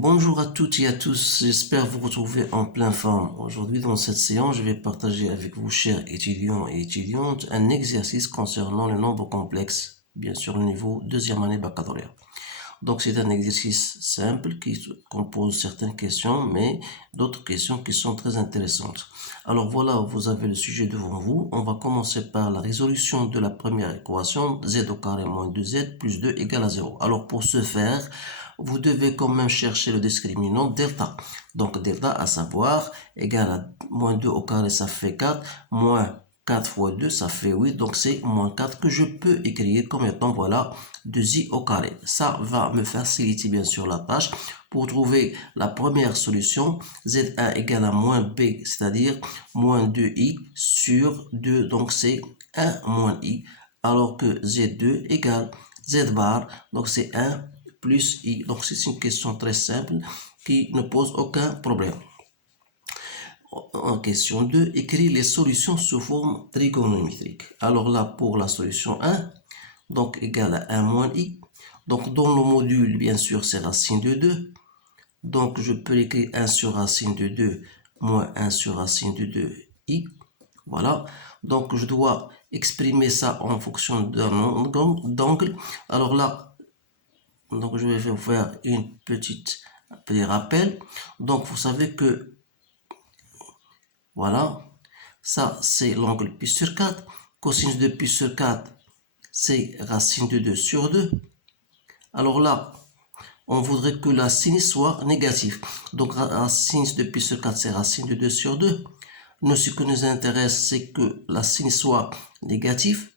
Bonjour à toutes et à tous, j'espère vous retrouver en pleine forme. Aujourd'hui, dans cette séance, je vais partager avec vous, chers étudiants et étudiantes, un exercice concernant le nombre complexe, bien sûr le niveau deuxième année baccalauréat. Donc c'est un exercice simple qui compose certaines questions, mais d'autres questions qui sont très intéressantes. Alors voilà, vous avez le sujet devant vous. On va commencer par la résolution de la première équation, z au carré moins 2z plus 2 égale à 0. Alors pour ce faire, vous devez quand même chercher le discriminant delta. Donc delta, à savoir, égal à moins 2 au carré, ça fait 4, moins 4 fois 2, ça fait 8, donc c'est moins 4 que je peux écrire comme étant, voilà, 2i au carré. Ça va me faciliter bien sûr la tâche. Pour trouver la première solution, z1 égale à moins b, c'est-à-dire moins 2i sur 2, donc c'est 1 moins i, alors que z2 égale z bar, donc c'est 1 plus i. Donc c'est une question très simple qui ne pose aucun problème. En question 2, écrire les solutions sous forme trigonométrique. Alors là, pour la solution 1, donc égal à 1 moins i. Donc dans le module, bien sûr, c'est racine de 2. Donc je peux l'écrire 1 sur racine de 2 moins 1 sur racine de 2 i. Voilà. Donc je dois exprimer ça en fonction d'un angle. Alors là, donc je vais vous faire un petit rappel. Donc vous savez que, voilà, ça c'est l'angle pi sur 4. Cosinus de pi sur 4, c'est racine de 2 sur 2. Alors là, on voudrait que la sinus soit négative. Donc racine de pi sur 4, c'est racine de 2 sur 2. Nous, ce qui nous intéresse, c'est que la sinus soit négative.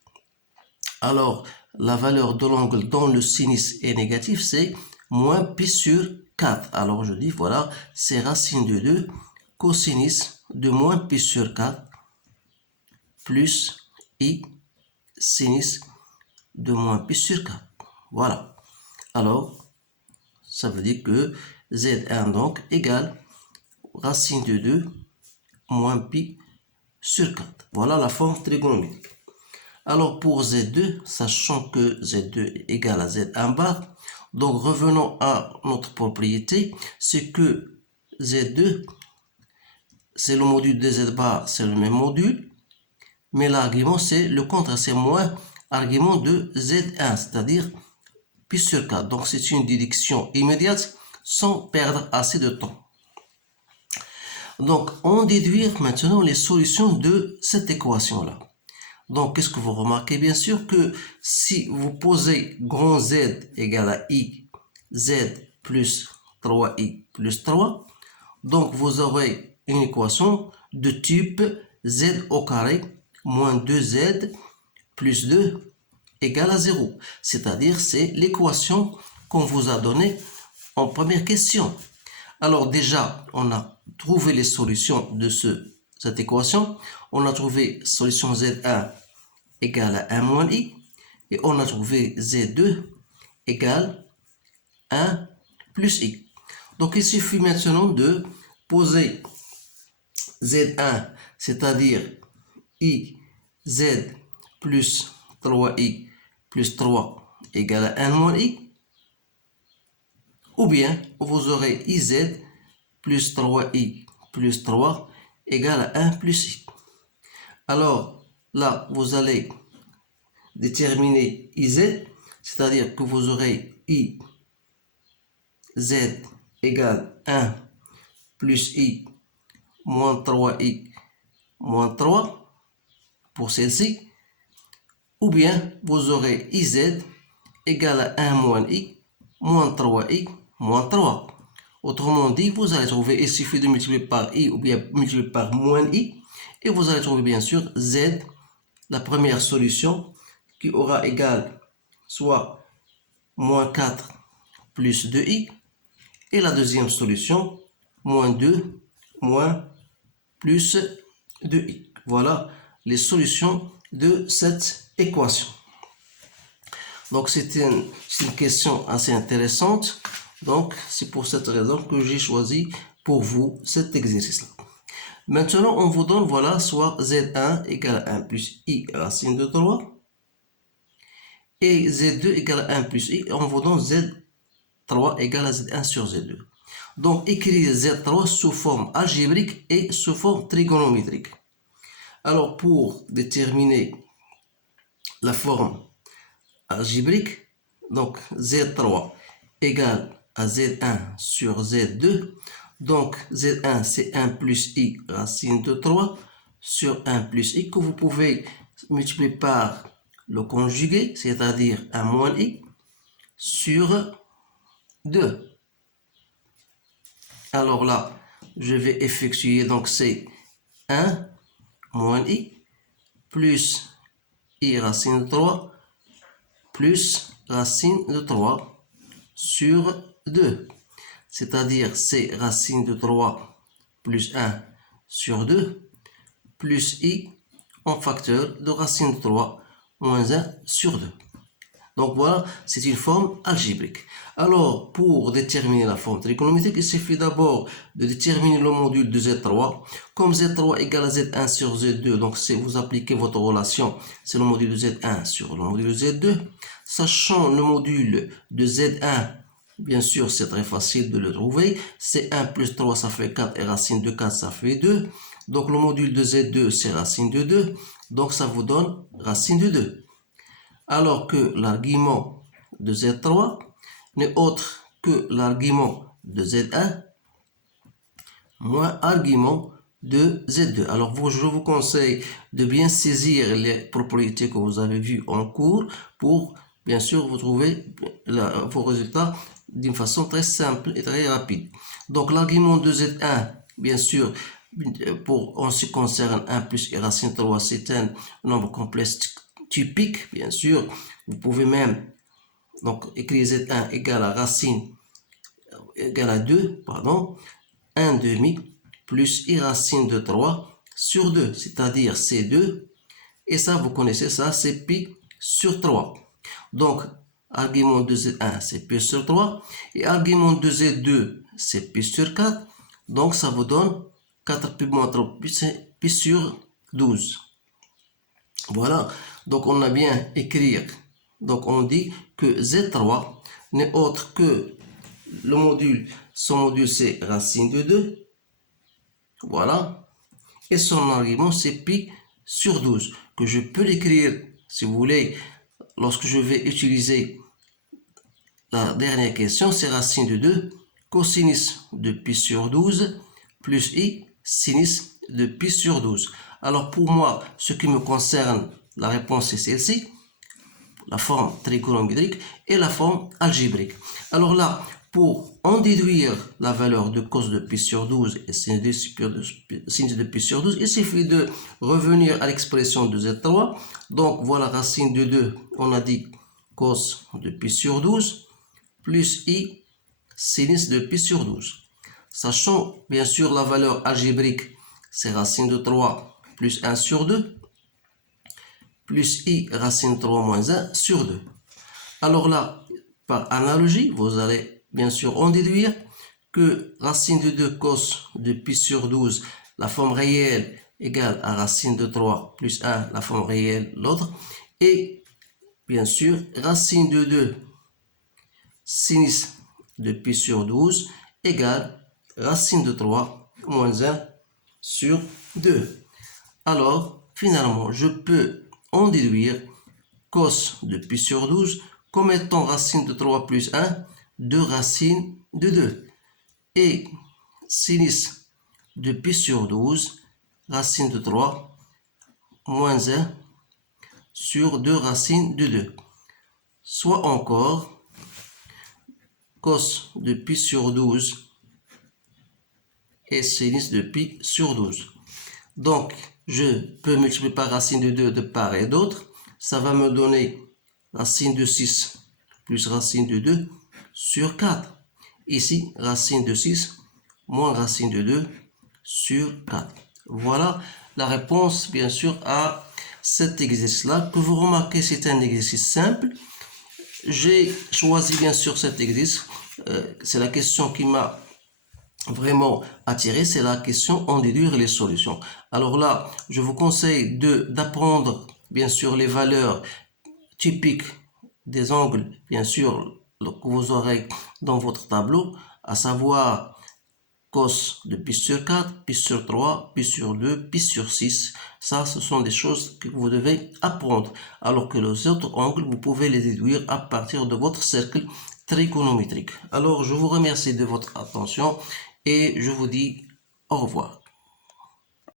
Alors, la valeur de l'angle dont le sinus est négatif, c'est moins pi sur 4. Alors, je dis, voilà, c'est racine de 2 cosinus de moins pi sur 4 plus i sinus de moins pi sur 4. Voilà. Alors, ça veut dire que z1 donc égale racine de 2 moins pi sur 4. Voilà la forme trigonométrique. Alors pour Z2, sachant que Z2 est égal à Z1 bar, donc revenons à notre propriété, c'est que Z2, c'est le module de Z bar, c'est le même module, mais l'argument c'est le contraire, c'est moins argument de Z1, c'est-à-dire pi sur 4. Donc c'est une déduction immédiate sans perdre assez de temps. Donc on déduit maintenant les solutions de cette équation-là. Donc, qu'est-ce que vous remarquez? Bien sûr que si vous posez grand Z égale à I, Z plus 3I plus 3, donc vous aurez une équation de type Z au carré moins 2Z plus 2 égale à 0. C'est-à-dire, c'est l'équation qu'on vous a donnée en première question. Alors déjà, on a trouvé les solutions de cette équation. On a trouvé solution Z1 égale à 1 moins i, et on a trouvé Z2 égale 1 plus i. Donc il suffit maintenant de poser Z1, c'est-à-dire i z plus 3i plus 3 égale à 1 moins i, ou bien vous aurez iz plus 3i plus 3 égale à 1 plus i. Alors là, vous allez déterminer iz, c'est-à-dire que vous aurez i z égale 1 plus i moins 3i moins 3 pour celle-ci, ou bien vous aurez iz égale à 1 moins i moins 3i moins 3. Autrement dit, vous allez trouver, il suffit de multiplier par i ou bien multiplier par moins i, et vous allez trouver bien sûr z, la première solution, qui aura égal soit moins 4 plus 2i, et la deuxième solution, moins 2 moins plus 2i. Voilà les solutions de cette équation. Donc c'est une question assez intéressante. Donc c'est pour cette raison que j'ai choisi pour vous cet exercice-là. Maintenant, on vous donne, voilà, soit Z1 égale à 1 plus I racine de 3 et Z2 égale à 1 plus I, et on vous donne Z3 égale à Z1 sur Z2. Donc, écrire Z3 sous forme algébrique et sous forme trigonométrique. Alors, pour déterminer la forme algébrique, donc Z3 égale à Z1 sur Z2. Donc, Z1, c'est 1 plus I racine de 3 sur 1 plus I que vous pouvez multiplier par le conjugué, c'est-à-dire 1 moins I, sur 2. Alors là, je vais effectuer, donc c'est 1 moins I plus I racine de 3 plus racine de 3 sur 2. C'est-à-dire c'est racine de 3 plus 1 sur 2 plus I en facteur de racine de 3 moins 1 sur 2. Donc voilà, c'est une forme algébrique. Alors, pour déterminer la forme trigonométrique, il suffit d'abord de déterminer le module de Z3. Comme Z3 égale à Z1 sur Z2, donc si vous appliquez votre relation, c'est le module de Z1 sur le module de Z2. Sachant le module de Z1, bien sûr, c'est très facile de le trouver. C'est 1 plus 3, ça fait 4, et racine de 4, ça fait 2. Donc le module de Z2, c'est racine de 2. Donc ça vous donne racine de 2. Alors que l'argument de Z3 n'est autre que l'argument de Z1 moins argument de Z2. Alors je vous conseille de bien saisir les propriétés que vous avez vues en cours pour bien sûr vous trouver vos résultats d'une façon très simple et très rapide. Donc l'argument de Z1, bien sûr, en ce qui concerne 1 plus racine 3, c'est un nombre complexe typique, bien sûr. Vous pouvez même donc écrire Z1 égale à racine égale à 2, pardon, 1 demi plus I racine de 3 sur 2, c'est-à-dire C2. Et ça, vous connaissez ça, c'est pi sur 3. Donc, argument de Z1, c'est pi sur 3. Et argument de Z2, c'est pi sur 4. Donc, ça vous donne 4 pi moins 3, pi sur 12. Voilà, donc on a bien écrit, donc on dit que Z3 n'est autre que le module, son module c'est racine de 2, voilà, et son argument c'est pi sur 12, que je peux l'écrire, si vous voulez, lorsque je vais utiliser la dernière question, c'est racine de 2, cosinus de pi sur 12, plus i, sinus de pi sur 12. Alors pour moi, ce qui me concerne, la réponse est celle-ci, la forme trigonométrique et la forme algébrique. Alors là, pour en déduire la valeur de cos de pi sur 12 et sinus de pi sur 12, il suffit de revenir à l'expression de Z3. Donc voilà, racine de 2, on a dit cos de pi sur 12, plus i sinus de pi sur 12. Sachant bien sûr la valeur algébrique, c'est racine de 3 plus 1 sur 2, plus i racine 3 moins 1 sur 2. Alors là, par analogie, vous allez bien sûr en déduire que racine de 2 cos de pi sur 12, la forme réelle égale à racine de 3 plus 1, la forme réelle, l'autre. Et bien sûr, racine de 2 sinus de pi sur 12 égale racine de 3 moins 1 sur 2. Alors, finalement, je peux en déduire cos de pi sur 12 comme étant racine de 3 plus 1 de racine de 2. Et sinus de pi sur 12, racine de 3 moins 1 sur 2 racines de 2. Soit encore cos de pi sur 12 et sinus de pi sur 12. Donc, je peux multiplier par racine de 2 de part et d'autre. Ça va me donner racine de 6 plus racine de 2 sur 4. Ici, racine de 6 moins racine de 2 sur 4. Voilà la réponse, bien sûr, à cet exercice-là. Que vous remarquez, c'est un exercice simple. J'ai choisi, bien sûr, cet exercice. C'est la question qui m'a vraiment attiré, c'est la question en déduire les solutions. Alors là, je vous conseille d'apprendre bien sûr les valeurs typiques des angles, bien sûr, que vous aurez dans votre tableau. à savoir cos de pi sur 4, pi sur 3, pi sur 2, pi sur 6. Ça, ce sont des choses que vous devez apprendre. Alors que les autres angles, vous pouvez les déduire à partir de votre cercle trigonométrique. Alors, je vous remercie de votre attention et je vous dis au revoir.